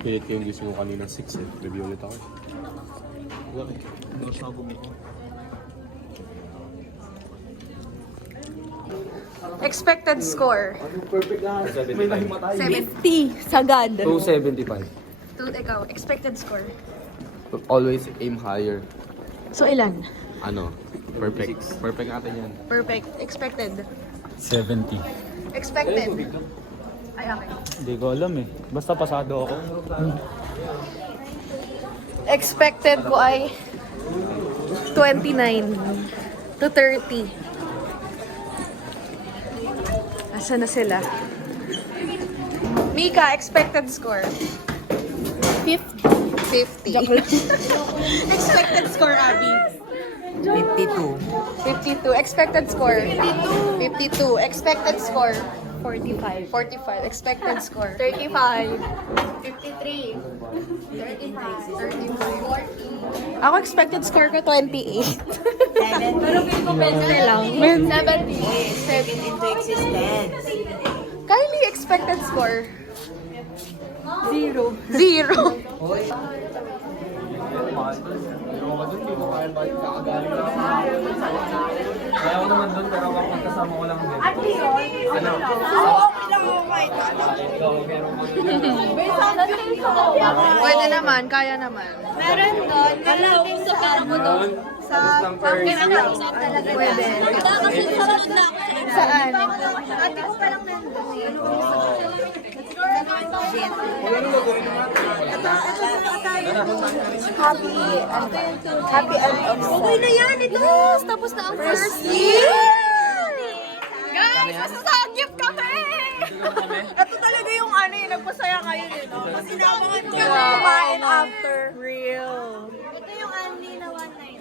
Pilit ko yung gising ko kanina 6 eh. Review ulit ako. Expected score. Perfect na. 50. Sagad. 275. Ikaw, expected score. Always aim higher. So, ilan? Ano? Perfect. Perfect natin yan. Perfect. Expected. 70. Expected. Ay, okay. Hindi ko alam eh. Basta pasado ako. Expected ko ay 29 to 30. Asa na sila? Mika, expected score. 50. Joke lang. Expected score, Abby. 52. 52. Expected score. 52. Expected score. 45. 45. Expected score. 35. 53. 35. Ako expected score ko 28. Pero feel ko better lang. 70 into existence. Kylie, expected score? 0. 0. Ayaw naman doon pero kapag kasama ko lang din. Ano? Pwede naman, kaya naman. Meron doon. Malapit sa pera mo doon. Sa Kinakausap talaga. Pwede. Kasi sarap na ako. Saan? Ate ko palang nandun eh. Happy end of Okay na yan, ito. Tapos na ang first year. Guys, masasagip kami! Ito talaga yung ano eh, nagpasaya kayo eh, no? Kasi nabangan ko na kumain after. Real. Ito yung only na 1 night.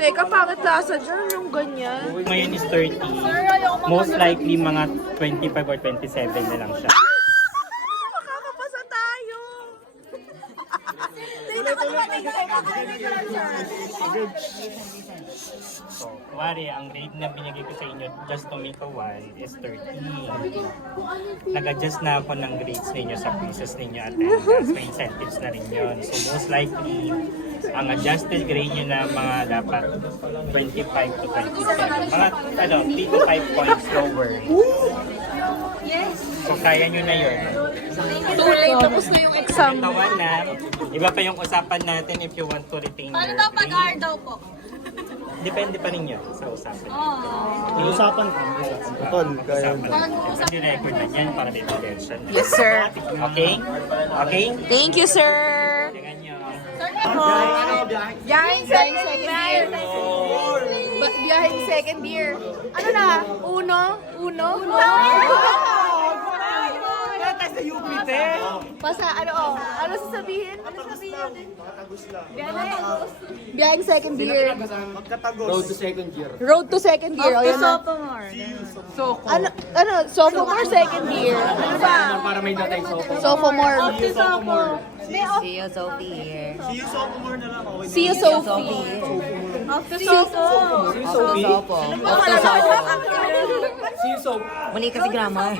Teka, pangit lasa dyan yung ganyan. Ngayon is 30. Most likely mga 25 or 27 na lang siya. Makakapasa tayo! Tingnan ko naman yung kakainin ko lang siya. So, kuwari, ang grade na binigay ko sa inyo just to make a 1 is 30. Nag-adjust na ako ng grades ninyo sa quizzes ninyo attendance. May incentives na rin yun. So, most likely, ang adjusted grade nyo na mga dapat 25 to 27. Mga, 3 to 5 points lower. So, kaya nyo na yun. Too late, tapos na yung exam. Tawan na, iba pa yung usapan natin if you want to retain Ano your daw pag grade. R daw po? Depende pa rin yun sa usapan. Usapan ko. Tol, kaya Usapan. Kasi record na yan para may potential. Yes, sir. Okay? Okay? Thank you, sir. Tingnan nyo. Biyahing second year. Biyahing second year. Ano na? Uno? Basta ano sasabihin? Biyahing second year. Road to second year. Road to second year. O, yun na. Ano? Sophomore second year. Ano ba? Para may datay Sophomore. See you, Sophie here. See you, Sophie. Off to Sopo. Mali kasi grammar.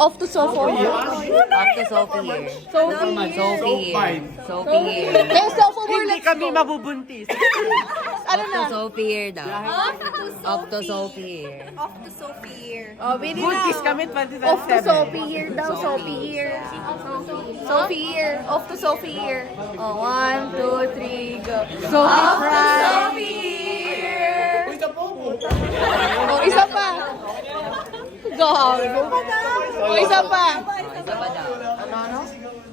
Off to sophomore. Off to Sophie here. Sophie here. Sophie here. Eh, sophomore, let's kami go. mabubuntis. Ano Off na? to Sophie here daw. Off to Sophie here. Oh, bili Buntis na. kami 2027. Off to Sophie year daw. Sophie year. Sophie year. Off to Sophie year. Oh, 1, 2, 3, go. Off to Sophie year. Oh, isa pa. Gago. Oh, isa pa. Ano?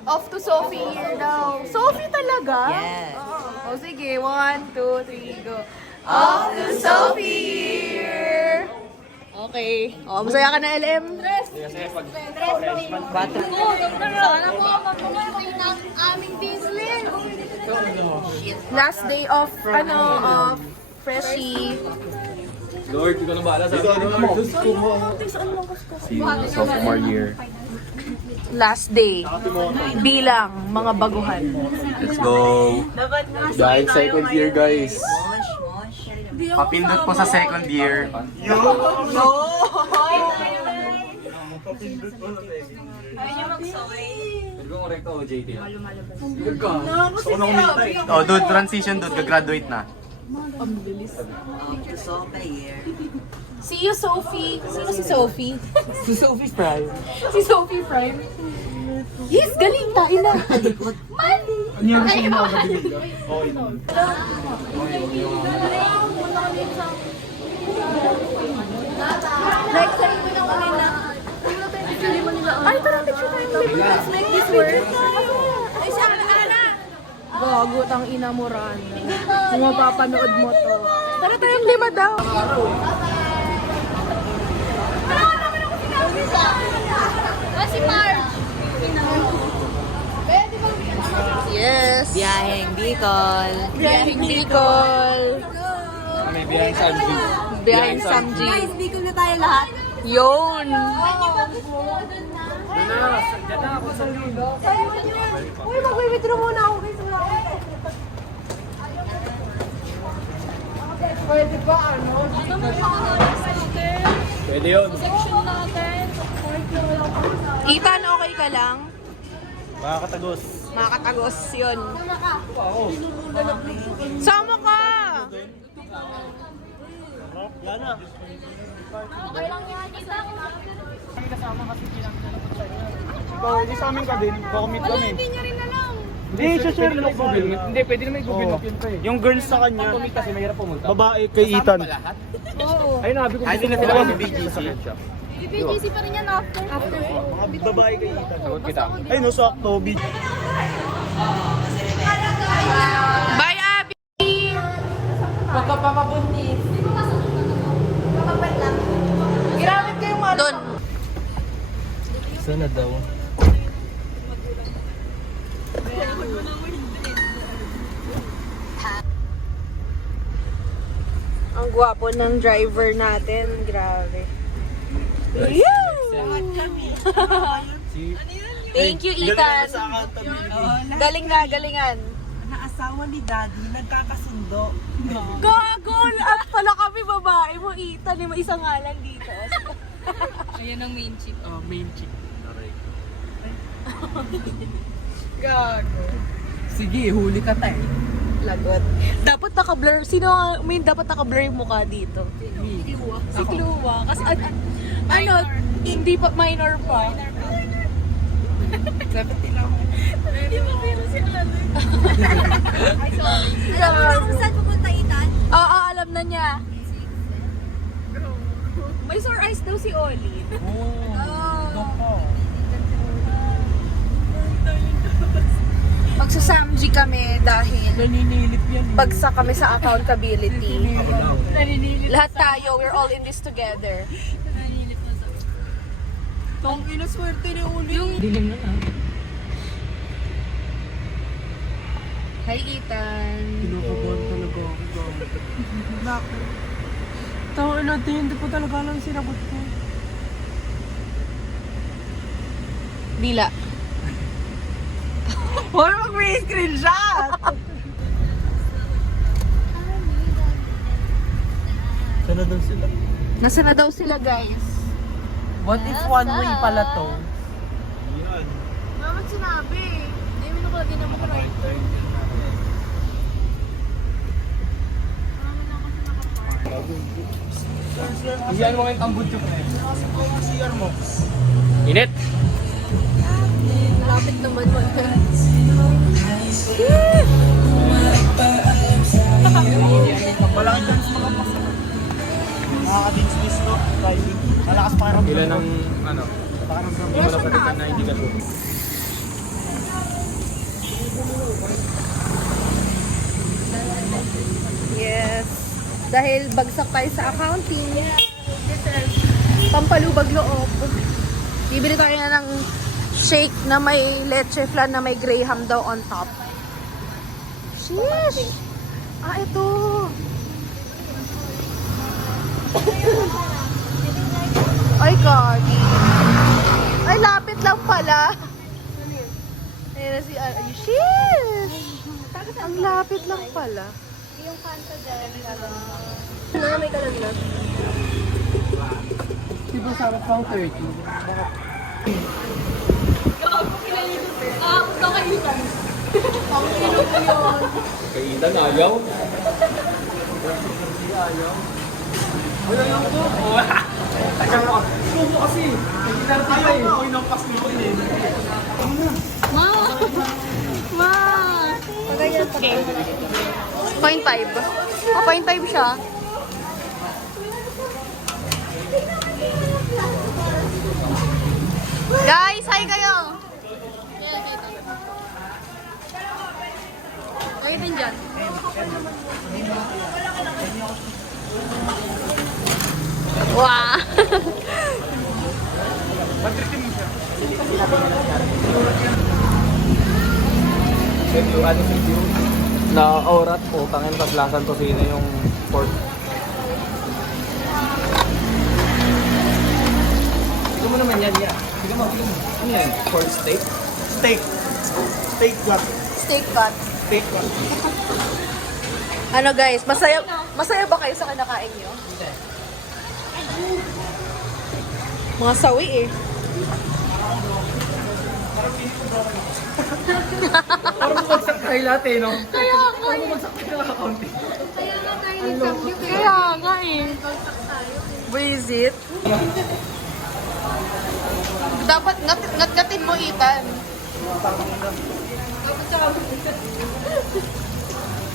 Off to Sophie year daw. Sophie talaga? Yes. Oh, sige. 1, 2, 3, go. Off to Sophie year. Okay. Oh, masaya ka na, LM? Sana po magpapalaki ng aming business. Last day of, of freshie. Lord, ikaw na bahala sa Sophomore year. Last day. Bilang mga baguhan. Let's go! Dahil second year, guys. Papindot po sa second year. Oh, dude, transition dude, gagraduate na. See you, Sophie. Sino si Sophie? Si Sophie Prime. Si Sophie Prime. Yes, galing tayo na. Mali. Ano yung gusto mo mag-ibig? Okay. Like, sa ito na kami na. Ay, tara, picture tayo. Let's make this work. Ay, si Ana. Gago, tang ina mo, Ran. Kung mapapanood mo to. Tara tayong 5 daw. Si Marge. Yes. Biyaheng Bicol. Biyaheng Bicol. May biyaheng Samji. Biyaheng Samji. Bicol na tayo lahat. Yun. Diyan na ako sa Lido. Uy, mag-withdraw muna ako guys. Pwede ba ano? Pwede yun. Section natin. Ethan, okay ka lang? Makakatagos. Makakatagos yun. Sama ka! Yan na. Hindi sa amin ka din. Kukumit kami. Hindi, share na ko. Hindi, pwede naman i-google yun pa eh. Yung girls sa kanya. Pag kasi mahirap pumunta. Babae kay Ethan. Ayun, nabi ko. Ay, sila sila si BGC. BGC pa rin yan after. Babae kay Ethan. Sagot kita. Ay, no, sakto. Bye, Abby! Huwag ka papabuntis. Ginamit ko yung mga... Doon. Sana daw. Ang gwapo ng driver natin. Grabe. Thank you, Ethan. Galing na, galingan. Naasawa ni Daddy, nagkakasundo. Gago! At pala kami babae mo, Ethan. May isang ngalan dito. Ayan ang main chick. Oh, main chick. Gago. Sige, huli ka tayo. Lagot. Dapat naka-blur. Sino may dapat naka-blur yung mukha dito? Si Klua. Kasi ano, hindi pa, minor pa. Dapat lang. Hindi mo pero si Ano. Ay, sorry. Alam mo na kung saan pupunta Ethan? Oo, alam na niya. May sore eyes daw si Oli. Magsasamji kami dahil Naninilip yan. bagsak kami sa accountability. Lahat tayo, we're all in this together. Tong ina, swerte ni Uli. Dilim na na. Hi, Ethan. Kinukubuhan talaga ako. Bakit? Tawa natin, hindi po talaga lang sinagot ko. Dila. Huwag mag-screenshot! Sana daw sila. Nasa na daw sila, guys? What if one way pala to? Bakit sinabi? Hindi mo nakalagay naman ka right turn. Iyan mo ngayon ang budyo ko. Init! Malapit naman mo. Malaki chance makapasok. Nakaka-dismiss to. Driving. Malakas pa kayo. Ilan ang ano? Hindi mo napatikan na hindi ka doon. Yes. Dahil bagsak tayo sa accounting. Pampalubag loob. Bibili tayo na ng shake na may leche flan na may graham daw on top. Sheesh! Ah, ito. Ay, Kagi. Ay, lapit lang pala. Ayun na si Sheesh! Ang lapit lang pala. Yung kanta dyan. Na, may kalaglag. Di ba sarap pang 30? Kaitan, ayaw. Ma! Ma! Okay. 0.5. 0.5 siya. Guys, hi kayo! Kayo din dyan. Wow! Review, ano review? Na-orat po, tangin sa plasan to sino yung pork. Sige mo naman yan, yeah. Sige mo. Ano yan? Pork steak? Steak. Steak gut. Steak cut. Steak gut. Ano guys, masaya ba kayo sa kinakain nyo? Mga sawi eh. Parang bumagsak tayo lahat eh, no? Kaya nga Parang bumagsak tayo kakaunti. Kaya nga eh. Visit. Dapat ngat-ngatin mo, Ethan.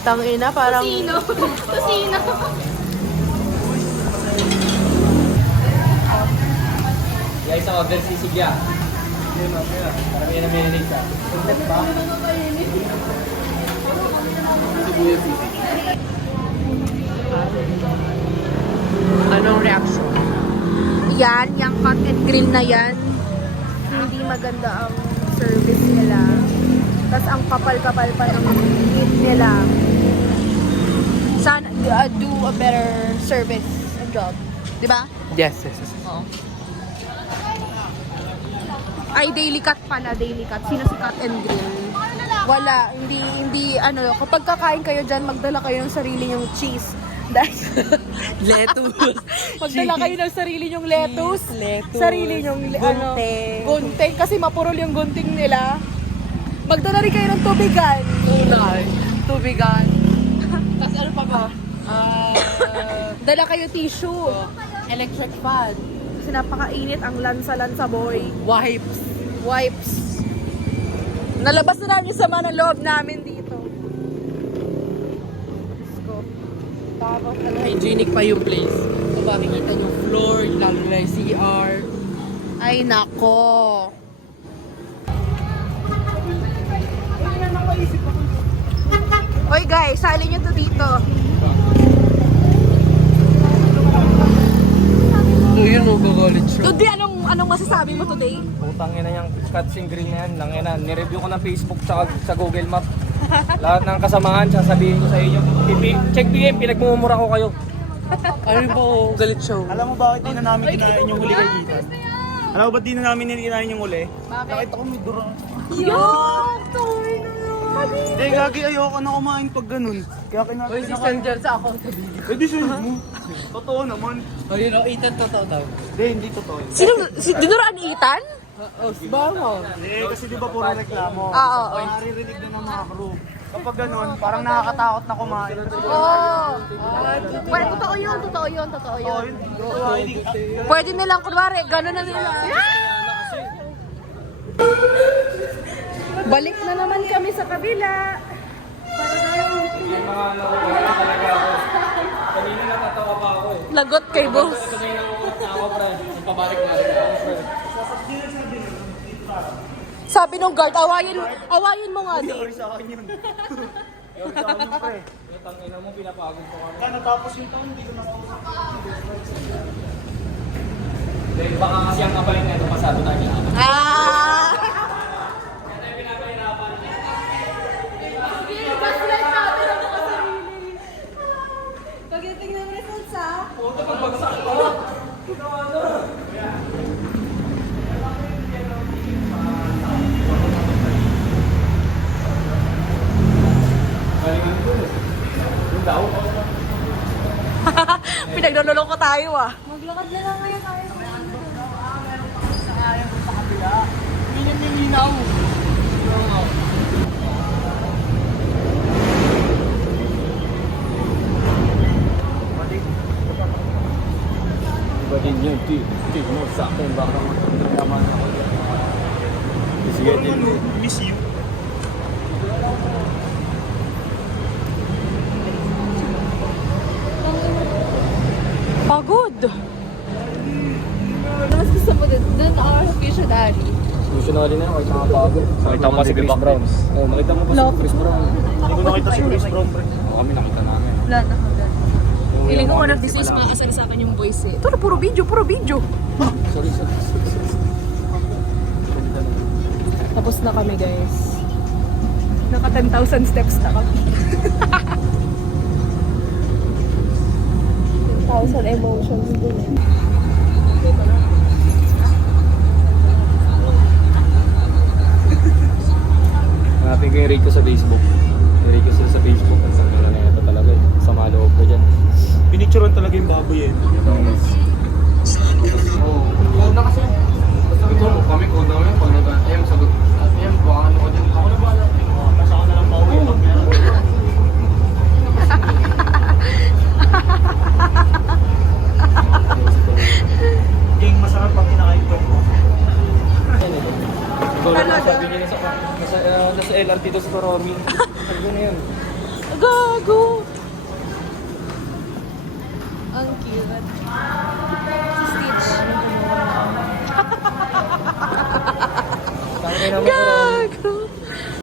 Tangina, parang... Tusino. Tusino. Guys, ako, order sisigya. Parang yan ang mayonnaise ah. Anong reaction? Yan, yung cut and grill na yan. Hindi maganda ang service nila. Tapos ang kapal-kapal pa ng meat nila. Sana do a better service and job. Di ba? Yes. Oo. Ay, daily cut pala, daily cut. Sino si cut and grill? Wala, hindi, kapag kakain kayo dyan, magdala kayo ng sarili nyong cheese. Dahil, Lettuce. magdala kayo ng sarili nyong lettuce. Sarili nyong, Gunting. gunting. Kasi mapurol yung gunting nila. Magdala rin kayo ng tubigan. Tunay. Tubigan. Tapos ano pa ba? Dala kayo tissue. Electric fan. Kasi napakainit ang lansa-lansa boy. Wipes. Wipes. Nalabas na namin yung sama ng loob namin dito. Let's go. Tapos hygienic pa yung place. So, makikita yung floor, lalo na yung CR. Ay, nako. Hoy guys, sali nyo to dito. So yun, gagalit siya. Today, anong masasabi mo today? Putang ina yung cuts and grill na yan. Nangina, nireview ko ng Facebook tsaka sa Google Map. Lahat ng kasamahan, sasabihin ko sa inyo. Check BM, pinagmumura ko kayo. Ano ba galit siya? Alam mo bakit di na namin kinain yung huli kay Ethan? Alam mo ba't di na namin kinain yung huli? Nakita ko may durang. Hindi, gagi ayoko na kumain pag ganun. Kaya Uy, si Sandal sa ako. Eh di sunod mo. Totoo naman. Oh, yun o, itan totoo daw. Hindi totoo. Dinuraan ni Ethan? Oh, bango. Hindi, kasi di ba puro reklamo. Oo. Naririnig na ng mga crew. Kapag ganun, parang nakakatakot na kumain. Oo. Well, totoo yun. Oo, yun. Bro, hindi. Pwede nilang, kunwari, gano'n na nila. Balik na naman kami sa kabila. Yung mga nakuha talaga ako. Kanina natatawa pa ako eh. Lagot kay boss. Kanina nakuha ako pre. Pabalik-balik ako pre. Sabi nung guard, awayin mo nga din. Sorry sa akin yun. Sorry sa akin yun, pre. Yung tangina mo, pinapagod ko kami. Kaya natapos yung taon, hindi ko na Dahil baka kasi ang abay na ito, pasado na niya. Ah! Pagdating ng results ha? Puta, pagbagsak ko. Galingan ko eh. Yung daw. Pinagloloko tayo ah. Maglakad na lang ngayon tayo. Sa ayaw sa kabila. Hindi niya nilinaw. miss you. Pagod. Ano mas gusto mo dun? Dun our future daddy. Usually na yun, kahit nakapagod. Nakita ko pa si Chris Brown. Oo, nakita mo pa si Chris Brown. Hindi ko nakita si Chris Brown, pre. Kami nakita namin. Wala na hanggang. Feeling ko nag-business maasar sa akin yung voice eh. Ito na, puro video, puro video. Sorry. Tapos na kami guys. Naka 10,000 steps na kami. 10,000 emotions din eh. Hanapin ko yung rate ko sa Facebook. I-rate ko sila sa Facebook. Ang sabi nila na ito talaga. Sama loob ko dyan. Pinicturean talaga yung baboy eh. Oo na kasi. Ito kami kung daw yun. Pag nag-AM, sagot. AM, baka ano ko dyan. Ako na bahala. Nasa ako na lang baboy pag meron. Yung masarap pag kinakain ko. Sabi niya nasa LRT to sa Toromi. Sabi na yun. Gago! Ang cute.